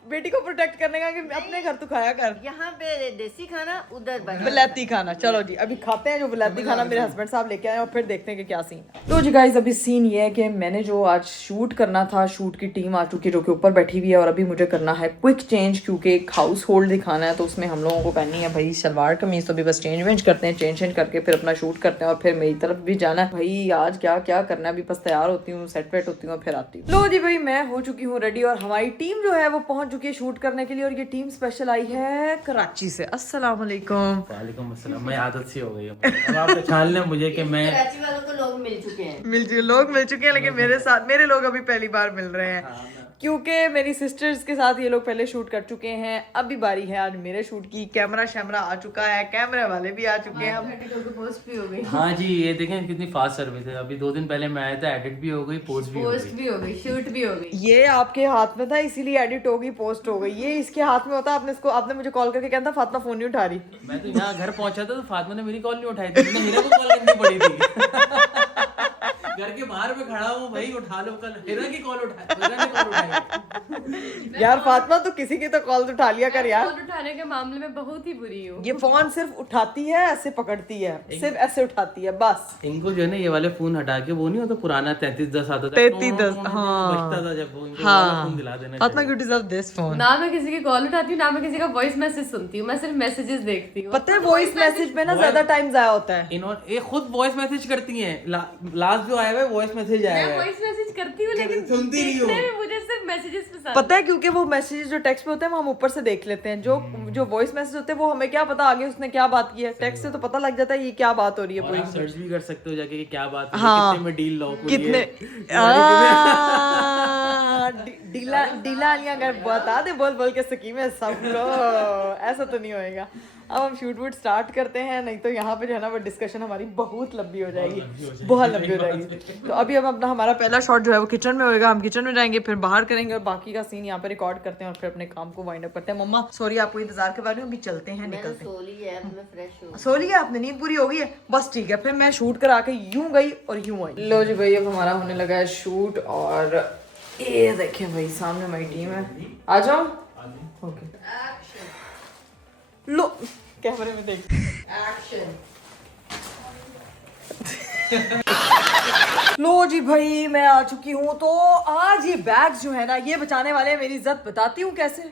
बेटी को प्रोटेक्ट करने का कि अपने घर तो खाया कर। यहाँ पे देसी खाना, उधर विलायती खाना। चलो जी अभी खाते हैं जो विलायती खाना मेरे हस्बैंड साहब लेके आए और फिर देखते हैं कि क्या सीन है। तो जी गाइस अभी सीन ये है कि मैंने जो आज शूट करना था, शूट की टीम आ चुकी है जो कि ऊपर बैठी हुई है और अभी मुझे करना है क्विक चेंज, क्योंकि एक हाउस होल्ड दिखाना है तो उसमें हम लोगों को पहननी है भाई सलवार कमीज। तो अभी बस चेंज करते हैं, चेंज करके फिर अपना शूट करते हैं और फिर मेरी तरफ भी जाना है भाई। आज क्या क्या करना है, अभी बस तैयार होती हूँ, सेट वेट होती हूँ और फिर आती हूँ। लो जी भाई मैं हो चुकी हूँ रेडी और हमारी टीम जो है वो पहुंच चुकी है शूट करने के लिए और ये टीम स्पेशल आई है कराची से। अस्सलाम वालेकुम। वालेकुम अस्सलाम। मैं आदत सी हो गई है, अब आप पहचान लें मुझे कि मैं कराची वालों को लोग मिल चुके हैं। लोग मिल चुके हैं, लेकिन मेरे साथ मेरे लोग अभी पहली बार मिल रहे हैं क्योंकि मेरी सिस्टर्स के साथ ये लोग पहले शूट कर चुके हैं। अभी बारी है आज मेरे शूट की। कैमरा शैमरा आ चुका है, कैमरे वाले भी आ चुके हैं। पोस्ट भी हो गई। हाँ जी ये देखें कितनी फास्ट सर्विस है। अभी 2 दिन पहले मैं आया था, एडिट भी हो गई, पोस्ट भी हो गई। शूट भी हो गई। ये आपके हाथ में था इसीलिए एडिट हो गई, पोस्ट हो गई। ये इसके हाथ में होता। आपने मुझे कॉल करके कहता फातिमा फोन नहीं उठा रही। मैं तो यहाँ घर पहुंचा था तो फातिमा ने मेरी कॉल नहीं उठाई थी, मैंने हीरा को कॉल करनी पड़ी थी। घर के बाहर में खड़ा हूँ भाई, उठा लो, कल हीरा की कॉल उठाई। यार फातिमा तो किसी की तो कॉल उठा लिया कर यार। कॉल उठाने के मामले में बहुत ही बुरी हूँ। ये फोन सिर्फ उठाती है, ऐसे पकड़ती है, सिर्फ ऐसे उठाती है बस। इनको जो है ना ये वाले फोन हटा के, वो नहीं होता पुराना 3310 आता था, 3310 हाँ बजता था जब, वो इनको वाला फोन दिला देना Fatima you deserve this phone. ना मैं किसी की कॉल उठाती हूँ, ना मैं किसी का वॉइस मैसेज सुनती हूँ, मैं सिर्फ मैसेजेस देखती हूँ। पता है वॉइस मैसेज में ना ज्यादा टाइम जाया होता है। इन्होंने ये खुद वॉइस मैसेज करती हैं। लास्ट जो आया हुआ है वॉइस मैसेज आया मैं है, वॉइस मैसेज करती हूँ लेकिन सुनती नहीं हो। देखने में मुझे सिर्फ मैसेजेस पसंद। पता है क्योंकि वो मैसेज जो टेक्स्ट पे होते हैं वो हम ऊपर से देख लेते हैं। जो वॉइस मैसेज होते हैं वो हमें क्या पता आगे उसने क्या बात की है। टेक्स्ट से तो पता लग जाता है ये क्या बात हो रही है पूरी। सर्च भी कर सकते हो जाके कि क्या बात है, हाँ। कितने में डील लॉक हुई कितने है। डीला अगर बता दे बोल बोल के सकी में सबको। ऐसा तो नहीं होएगा। अब हम शूट वूट स्टार्ट करते हैं, नहीं तो यहाँ पे जो है ना वो डिस्कशन हमारी बहुत लंबी हो जाएगी, बहुत लंबी हो जाएगी। तो अभी हम अपना हमारा पहला शॉट जो है वो किचन में होएगा। हम किचन में जाएंगे, फिर बाहर करेंगे और बाकी का सीन यहाँ पे रिकॉर्ड करते हैं और फिर अपने काम को वाइंड अप करते हैं। मम्मा सॉरी आपको इंतजार के बारे में, अभी चलते हैं, निकलते हैं। सो लिया आपने, नींद पूरी हो गई है? बस ठीक है, फिर मैं शूट करा के यूं गई और यूं आई। लो जी भाई अब हमारा होने लगा है शूट और ये देखें भाई सामने हमारी टीम है। आ जाओ। ओके लो कैमरे में देख। एक्शन। लो जी भाई मैं आ चुकी हूँ। तो आज ये बैग्स जो है ना ये बचाने वाले हैं मेरी इज्जत। बताती हूँ कैसे।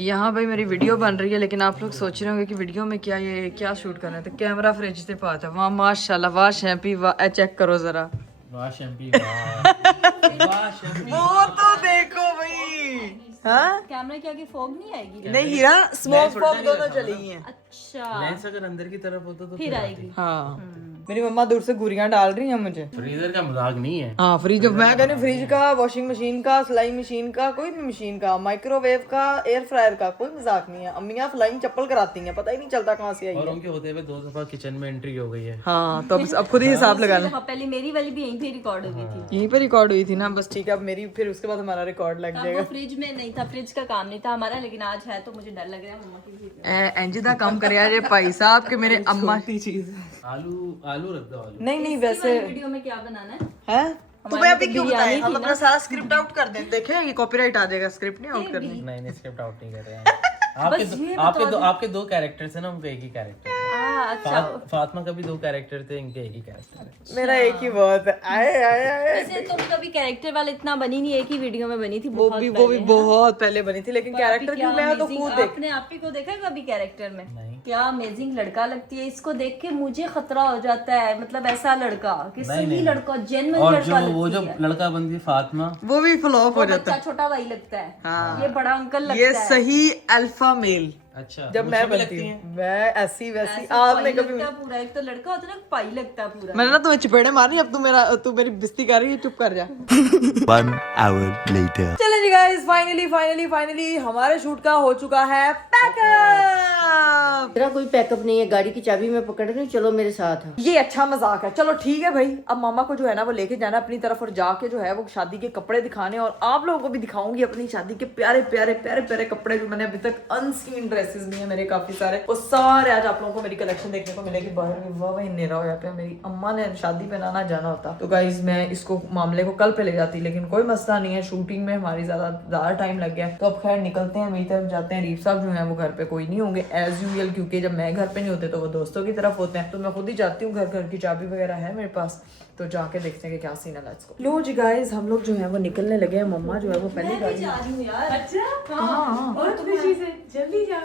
यहाँ भाई मेरी वीडियो बन रही है, लेकिन आप लोग सोच रहे होंगे कि वीडियो में क्या ये क्या शूट करना है। तो कैमरा फ्रिज से पास है वहाँ, माशाल्लाह वाह शैम्पी वाह, चेक करो जरा। वाह शैम्पी वाह शैम्पी। वो तो देखो भाई। हाँ कैमरा के आगे फॉग नहीं आएगी? नहीं हीरा, स्मोक फॉग दोनों चली हैं। अच्छा लेंस अगर अंदर की तरफ होता तो फिर आएगी। हाँ मेरी मम्मा दूर से गुरियां डाल रही हैं मुझे। फ्रीजर का मजाक नहीं है। हाँ फ्रिज, मैं कहती हूँ फ्रिज का, वॉशिंग मशीन का, सिलाई मशीन का, कोई भी मशीन का, माइक्रोवेव का, एयर फ्रायर का, कोई मजाक नहीं है। अम्मियाँ फ्लाइंग चप्पल कराती हैं, पता ही नहीं चलता कहाँ से आई और है। उनके होते हुए 2 दफा किचन में एंट्री हो गई है। हाँ तो अब खुद ही हिसाब लगाना। पहले मेरी वाली भी यहीं पे रिकॉर्ड हुई थी। यहीं पे रिकॉर्ड हुई थी ना, बस ठीक है। अब मेरी फिर उसके बाद हमारा रिकॉर्ड लग जाएगा। फ्रिज में नहीं था, फ्रिज का काम नहीं था हमारा, लेकिन आज है तो मुझे डर लग रहा है मम्मा की। एंजिदा काम करे आज भाई साहब के मेरे अम्मा की चीज। आलू रख दो। आलू नहीं वैसे वीडियो में क्या बनाना है? तुम्हें अभी क्यों बताएं? हम अपना सारा स्क्रिप्ट आउट कर दें। देखें ये कॉपीराइट आ जाएगा, स्क्रिप्ट नहीं आउट करनी। नहीं स्क्रिप्ट आउट नहीं कर रहे हैं। आपके दो कैरेक्टर्स हैं ना, उनका एक ही कैरेक्टर है। फातिमा का भी 2 कैरेक्टर थे, इनके एक ही कैरेक्टर है। मेरा एक ही बहुत है। आए आए आए। वैसे तुम कभी कैरेक्टर वाला इतना बनी नहीं, एक ही वीडियो में बनी थी। वो भी बहुत पहले बनी थी, लेकिन कैरेक्टर क्यों मैं तो खुद देख। आपने आप ही को देखा है कभी कैरेक्टर में? क्या अमेजिंग लड़का लगती है। इसको देख के मुझे खतरा हो जाता है, मतलब ऐसा लड़का कि सही लड़का, जेन्युइन और लड़का। जो वो जो लड़का बनती है फातिमा, वो भी फ्लॉप हो जाता है। छोटा भाई लगता है। हाँ। ये बड़ा अंकल लगता ये है। सही अल्फा मेल। अच्छा जब मैं बनती हूँ मैं ऐसी वैसी। आपने कभी पूरा एक तो लड़का होता है ना, पाई लगता है पूरा। मैंने ना तुम्हें चपेड़े मारनी, अब तू मेरी बेइज्जती कर रही है, चुप कर जा। 1 hour later. चले जी गाइस, फाइनली हमारे शूट का हो चुका है पैकअप। मेरा कोई पैकअप नहीं है, गाड़ी की चाबी मैं पकड़ रही हूँ, चलो मेरे साथ। ये अच्छा मजाक है। चलो ठीक है भाई, अब मामा को जो है ना वो लेके जाना अपनी तरफ, और जाके जो है वो शादी के कपड़े दिखाने, और आप लोगों को भी दिखाऊंगी अपनी शादी के प्यारे प्यारे प्यारे प्यारे कपड़े जो मैंने अभी तक अनसीन ड्रेसेस भी है मेरे काफी सारे, वो सारे आज आप लोगों को मेरी कलेक्शन देखने को मिलेगी। बाहर में वाह भाई अंधेरा हो जाता है, मेरी अम्मा ने शादी पे ना जाना होता तो गाइज मैं इसको मामले को कल पे ले जाती, लेकिन कोई मसला नहीं है, शूटिंग में हमारी ज्यादा टाइम लग गया। तो अब खैर निकलते हैं, मेरी तरफ जाते हैं। रीफ साहब जो है वो घर पे कोई नहीं होंगे एज यूजुअल, क्योंकि जब मैं घर पे नहीं होते तो वो दोस्तों की तरफ होते हैं, तो मैं खुद ही जाती हूँ। घर की चाबी वगैरह है मेरे पास, तो जाके देखते हैं कि क्या सीन है। Let's go. Low ji guys, हम लोग जो है वो निकलने लगे हैं। मम्मा जो है वो पहली गाड़ी। अच्छा हाँ, और खुशी से जल्दी जा।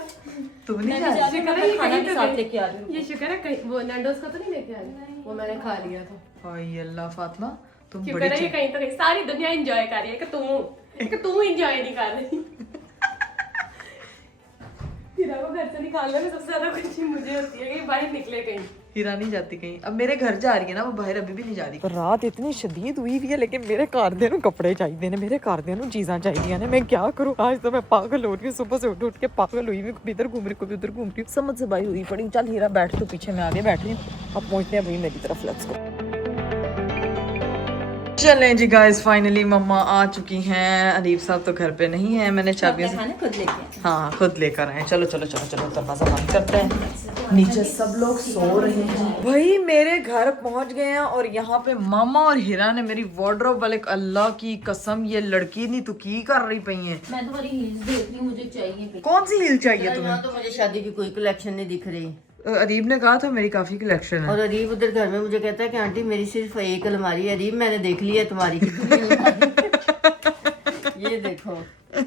तुम नहीं जा रही? खाना भी साथ लेके आ रही हूँ। ये शुक्र है कहीं वो नैंडोस का तो नहीं लेके आई, वो मैंने खा लिया था। हाय अल्लाह फातिमा, तुम शुक्र है ये कहीं तो कहीं सारी दुनिया एंजॉय कर रही है कि तू एंजॉय नहीं कर रही। हीरा को घर से निकालने में सबसे ज्यादा खुशी मुझे होती है कि बाहर निकले कहीं। हीरा नहीं जाती कहीं, अब मेरे घर जा रही है ना, वो बाहर अभी भी नहीं जा रही। रात इतनी शदीद हुई हुई है, लेकिन मेरे घरदे नूं कपड़े चाहिए ने, मेरे घरदे नूं चीज़ां चाहिए ने। मैं क्या करूँ, आज तो मैं पागल हो रही हूँ, सुबह से उठ के पागल हुई, कभी इधर घूम रही कभी उधर घूम रही हूँ, समझ से बाई हुई पड़ी। चल हीरा बैठ, तो पीछे मैं आगे बैठ रही हूँ। अब पहुँचते हैं भाई मेरी तरफ। Let's go. चलें जी गाइस, फाइनली मम्मा आ चुकी हैं। अरीफ साहब तो घर पे नहीं है, मैंने चाबियां खुद लेके हाँ खुद लेकर आए। चलो दरवाजा बंद करते हैं। नीचे सब लोग सो रहे हैं भाई। मेरे घर पहुंच गए हैं, और यहाँ पे मामा और हीरा ने मेरी वार्डरोब वाले, अल्लाह की कसम ये लड़की नहीं तो की कर रही पई है। मैं तुम्हारी हील्स देख रही हूँ, मुझे चाहिए। कौन सी हील चाहिए तुम्हें? तो मुझे शादी की कोई कलेक्शन नहीं दिख रही। अरीब ने कहा था मेरी काफी कलेक्शन है। और अरीब उधर घर में मुझे कहता है कि आंटी मेरी सिर्फ एक अलमारी है। अरीब मैंने देख लिया तुम्हारी कितनी अलमारी। ये देखो,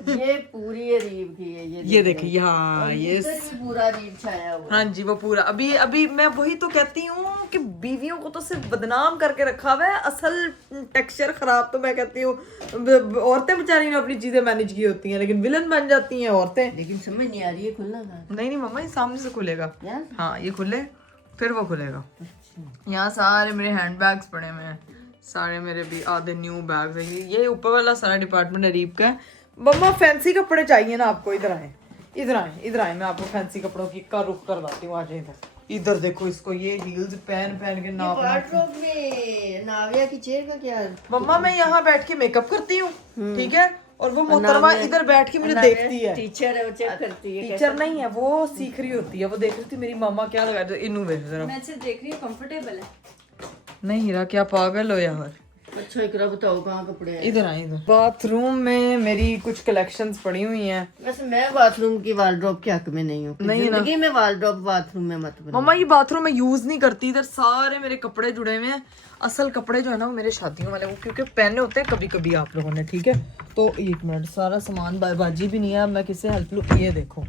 ये पूरी अरीब की है। ये देखिए, हाँ ये पूरा अरीब छाया हुआ। हाँ जी वो पूरा। अभी मैं वही तो कहती हूँ कि बीवियों को तो सिर्फ बदनाम करके रखा हुआ है, असल टेक्सचर खराब। तो मैं कहती हूँ औरतें बेचारी ने अपनी चीजें मैनेज की होती हैं, लेकिन विलन बन जाती हैं औरतें। लेकिन समझ नहीं आ रही है, खुलना था। नहीं मम्मा, ये सामने से खुलेगा। हाँ ये खुले फिर वो खुलेगा। अच्छा। यहाँ सारे मेरे हैंड बैग्स पड़े हुए हैं, सारे मेरे भी आधे न्यू बैग्स हैं। ये ऊपर वाला सारा डिपार्टमेंट अरीब का है। मम्मा फैंसी कपड़े चाहिए ना आपको? इधर आए, मैं आपको फैंसी कपड़ों का रुख करवाती हूँ। आज इधर देखो इसको, ये हील्स पहन के नाप में नाविया की चेयर का क्या? मम्मा मैं यहाँ बैठ के मेकअप करती हूँ, ठीक है, और वो मोहतरमा इधर बैठ के मुझे देखती है। टीचर है, वो चेक करती है। टीचर नहीं है, वो सीख रही होती है, वो देख रही थी मेरी मामा क्या लगा रही है। इनू देख जरा, मैं से देख रही हूँ, कंफर्टेबल है। नहीं हीरा क्या पागल हो यार। अच्छा इकरा बताओ कहाँ कपड़े हैं? इधर आए। इधर बाथरूम में मेरी कुछ कलेक्शंस पड़ी हुई हैं। वैसे मैं बाथरूम की वार्डरोब के हक में नहीं हूँ। जिंदगी में वार्डरोब बाथरूम में मत बनाओ। मम्मा ये बाथरूम में यूज नहीं करती। इधर सारे मेरे कपड़े जुड़े हुए हैं। असल कपड़े जो है ना वो मेरे शादियों वाले, वो क्योंकि पहने होते हैं कभी कभी आप लोगों ने, ठीक है। तो एक मिनट, सारा सामान बाजी भी नहीं है। मैं किससे हेल्प लूँ? ये देखो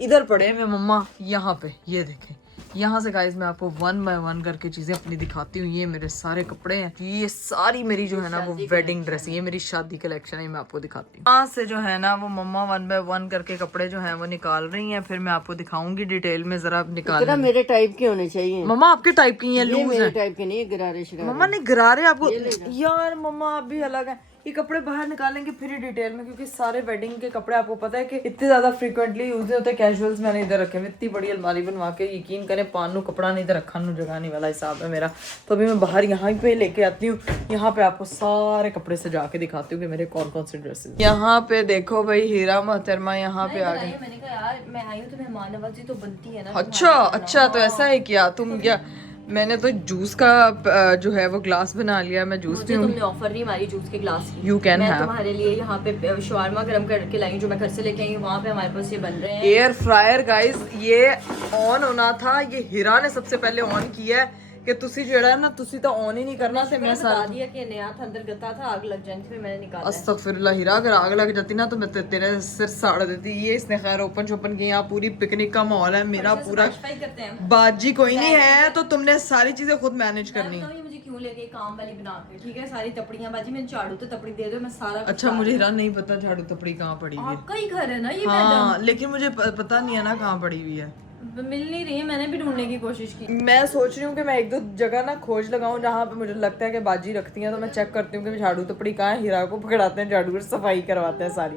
इधर पड़े हैं मम्मा, यहाँ पे ये देखें, यहाँ से गाइस मैं आपको 1 बाय 1 करके चीजें अपनी दिखाती हूँ। ये मेरे सारे कपड़े हैं, ये सारी मेरी जो है ना वो वेडिंग ड्रेस, ये मेरी शादी कलेक्शन है, मैं आपको दिखाती हूँ। यहाँ से जो है ना वो मम्मा 1 बाय 1 करके कपड़े जो है वो निकाल रही हैं, फिर मैं आपको दिखाऊंगी डिटेल में, जरा निकाल। मेरे टाइप के होने चाहिए मम्मा आपके टाइप की है, लूज मेरे है टाइप के नहीं, गरारे शरारे। मम्मा नहीं गरारे आपको यार, मम्मा आप भी अलग है। ये कपड़े बाहर निकालेंगे फिर ही डिटेल में, क्योंकि सारे वेडिंग के कपड़े आपको पता है कि इतने ज्यादा फ्रीक्वेंटली यूज नहीं होते। कैजुअल्स मैंने इधर रखे हुए, इतनी बड़ी अलमारी बनवा के, यकीन करें पानू कपड़ा नहीं इधर रखा, नू जगह नहीं वाला हिसाब है मेरा। तो अभी मैं बाहर यहाँ पे लेके आती हूँ, यहाँ पे आपको सारे कपड़े सजा के दिखाती हूँ कि मेरे कौन कौन से ड्रेसेस। यहाँ पे देखो भाई हीरा मोहतरमा यहाँ पे आ गए। मैंने कहा यार मैं आई हूँ तो मेहमान नवाजी तो बनती है ना। अच्छा तो ऐसा है क्या? तुम क्या, मैंने तो जूस का जो है वो ग्लास बना लिया, मैं जूस मुझे तुमने ऑफर नहीं मारी जूस के ग्लास की। You can मैं have। तुम्हारे लिए यहाँ पे शवारमा गरम करके लाई, जो मैं घर से लेके आई हूँ, वहाँ पे हमारे पास ये बन रहे हैं। एयर फ्रायर गाइस, ये ऑन होना था, ये हीरा ने सबसे पहले ऑन किया है कि तुसी जेड़ा है ना, तुसी तो ऑन ही नहीं करना से मैं सारा दिया कि नया था, अंदर गता था, आग लग जानी थी, फिर मैंने निकाला। अस्तगफिरुल्लाह हीरा, अगर आग लग जाती ना तो मैं तेरे सिर साड़ देती। ये इसने खैर ओपन शोपन की, यहाँ पूरी पिकनिक का माहौल है, मेरा पूरा करते हैं। बाजी कोई नहीं है, तो तुमने सारी चीजें खुद मैनेज करनी है। मुझे क्यों लेके काम वाली बना के, ठीक है, सारी तपड़ियां बाजी, मैं झाड़ू तो तपड़ी दे दो, मैं सारा। अच्छा मुझे हीरा नहीं पता झाड़ू तपड़ी कहाँ पड़ी हुई है। आपका ही घर है ना ये। हाँ लेकिन मुझे पता नहीं है ना कहाँ पड़ी हुई है, मिल नहीं रही है, मैंने भी ढूंढने की कोशिश की। मैं सोच रही हूँ कि मैं 1-2 जगह ना खोज लगाऊं जहाँ पे मुझे लगता है कि बाजी रखती हैं, तो मैं चेक करती हूँ कि झाड़ू तपड़ी कहाँ है, हीरा को पकड़ाते हैं, झाड़ू से सफाई करवाते हैं सारी।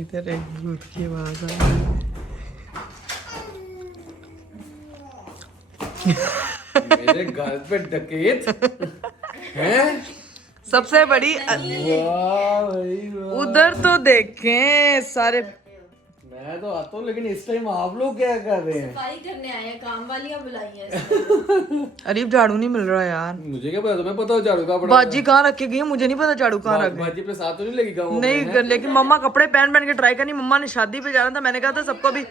इधर एक झूठ की आवाज आ रही है। मेरे घर पे डकैत हैं? सबसे बड़ी उधर तो देखें सारे। मैं तो आता हूँ, लेकिन इस टाइम आप लोग क्या कर रहे हैं? सफाई करने आए हैं, काम वालियां बुलाई हैं। अरे झाड़ू नहीं मिल रहा यार। मुझे क्या पता, तुम्हें पता हो झाड़ू का पड़ा? बाजी कहाँ रखी गई है, मुझे नहीं पता झाड़ू कहाँ रख गई। बाजी अपने साथ तो नहीं लेगी गाँव नहीं, लेकिन मम्मा कपड़े पहन पहन के ट्राई करनी। मम्मा ने शादी पे जाना था, मैंने कहा था सबको भी,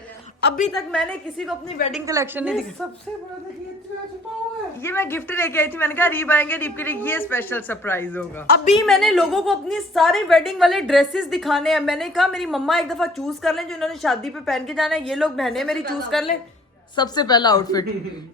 अभी तक मैंने किसी को अपनी वेडिंग कलेक्शन नहीं दिखाई। सबसे बड़ा देखिए इतना छुपा हुआ है। ये मैं गिफ्ट लेके आई थी, मैंने कहा रीब आएंगे, रीब के लिए ये स्पेशल सरप्राइज होगा। अभी मैंने लोगों को अपनी सारे वेडिंग वाले ड्रेसेस दिखाने हैं। मैंने कहा मेरी मम्मा एक दफा चूज कर लें जो इन्होंने शादी पे पहन के जाना है, ये लोग बहनें मेरी चूज कर ले सबसे पहला आउटफिट,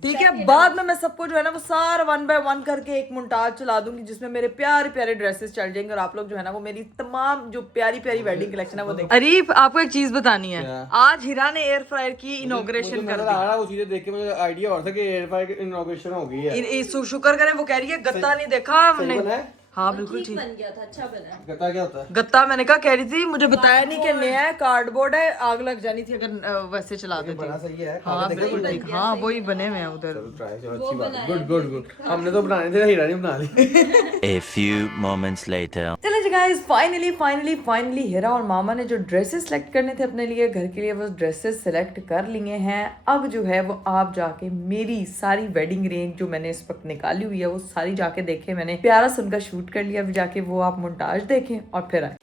ठीक है। बाद में मैं सबको जो है ना वो सारा 1 बाय 1 करके एक मुंटाज चला दूंगी, जिसमें मेरे प्यारे प्यारे ड्रेसेस चल जाएंगे, और आप लोग जो है ना वो मेरी तमाम जो प्यारी प्यारी वेडिंग कलेक्शन है वो देखें। अरीफ आपको एक चीज बतानी है, आज हीरा ने एयर फ्रायर की इनॉग्रेशन कर दी। उसी देख के मुझे आइडिया हो रहा था कि एयर फ्रायर की इनॉग्रेशन हो गई है। शुक्र करें, वो कह रही है गत्ता नहीं देखा हमने। हाँ बिल्कुल ठीक बन गया था, अच्छा बना है। गत्ता क्या होता है? गत्ता मैंने कहा कह रही थी, मुझे बताया नहीं कि नया है, कार्डबोर्ड है, आग लग जानी थी अगर वैसे चला देती। बड़ा सही है। हाँ बिल्कुल ठीक, हाँ वही बने हुए हैं उधर। अच्छी बात है, गुड गुड गुड। हमने तो बनाने थे, हीरा ने बना ली। A few moments later. चलो जी गाइस, फाइनली हीरा और मामा ने जो ड्रेसेस सेलेक्ट करने थे अपने लिए घर के लिए, वो ड्रेसेस सेलेक्ट कर लिए हैं। अब जो है वो आप जाके मेरी सारी वेडिंग रेंज जो मैंने इस वक्त निकाली हुई है वो सारी जाके देखें। मैंने प्यारा सुनकर शूट कर लिया, अब जाके वो आप मोन्टाज देखें और फिर आए।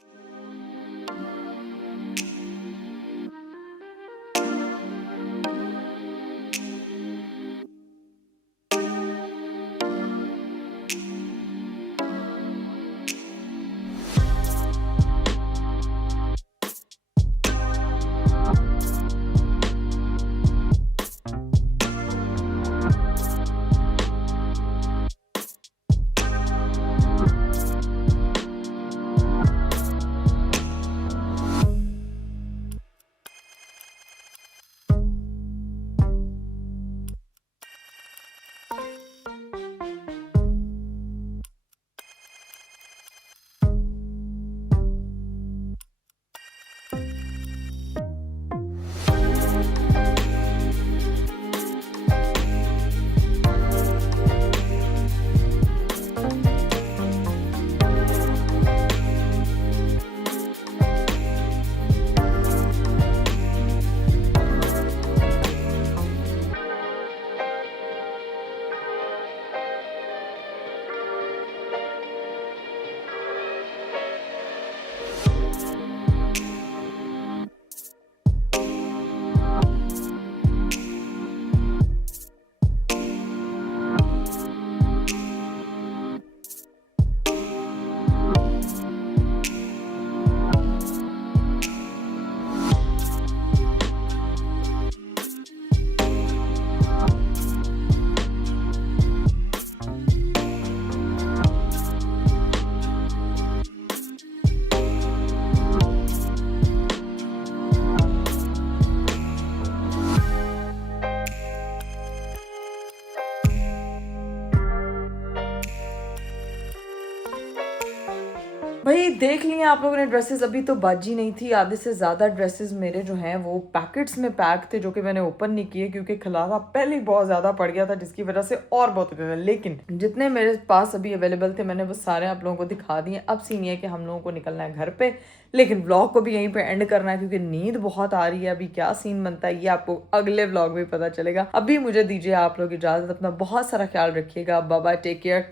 भाई देख लिए आप लोगों ने ड्रेसेस, अभी तो बाजी नहीं थी, आधे से ज्यादा ड्रेसेस मेरे जो हैं वो पैकेट्स में पैक थे, जो कि मैंने ओपन नहीं किए क्योंकि खलारा पहले ही बहुत ज्यादा पड़ गया था, जिसकी वजह से और बहुत गया। लेकिन जितने मेरे पास अभी अवेलेबल थे मैंने वो सारे आप लोगों को दिखा दिए। अब सीन ये है कि हम लोगों को निकलना है घर पे, लेकिन व्लॉग को भी यहीं पे एंड करना है क्योंकि नींद बहुत आ रही है। अभी क्या सीन बनता है ये आपको अगले व्लॉग में पता चलेगा। अभी मुझे दीजिए आप लोग इजाजत, अपना बहुत सारा ख्याल रखिएगा। बाय बाय, टेक केयर,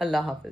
अल्लाह हाफिज।